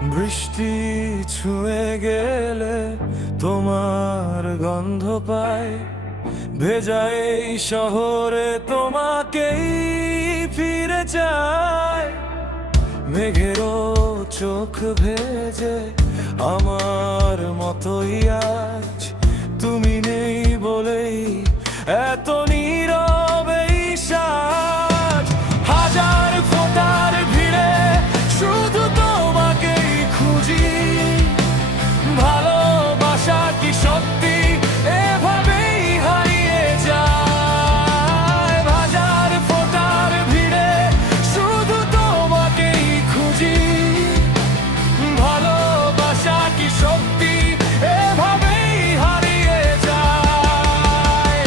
বৃষ্টি ছুঁয়ে গেলে তোমার গন্ধ পায়, ভেজা এই শহরে তোমাকেই ফিরে চায়। মেঘেরও চোখ ভেজে আমার মতোই আজ, তুমি নেই বলেই এত নীরবে সাজ। হাজার ফোঁটার ভিড়ে শুধু তোমাকেই খুঁজি, ভালোবাসা কি সত্যি এভাবেই হারিয়ে যায়? হাজার ফোঁটার ভিড়ে শুধু তোমাকেই খুঁজি, ভালোবাসা কি সত্যি এভাবেই হারিয়ে যায়?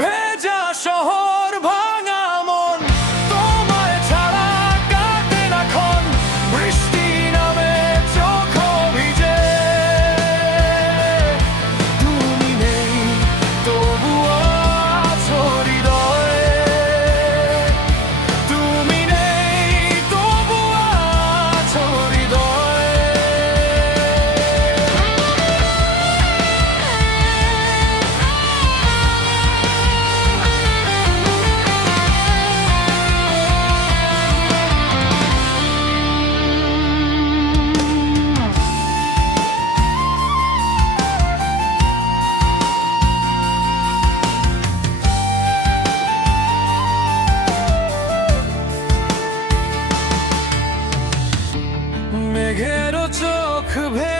ভেজা শহর, ভাঙা মন, তোমায় ছাড়া কাটে না ক্ষণ। বৃষ্টি নামে চোখ ভিজে, তুমি নেই তবুও আছো হৃদয়ে। তুমি নেই তবুও আছো হৃদয়ে। মেঘেরও চোখ ভে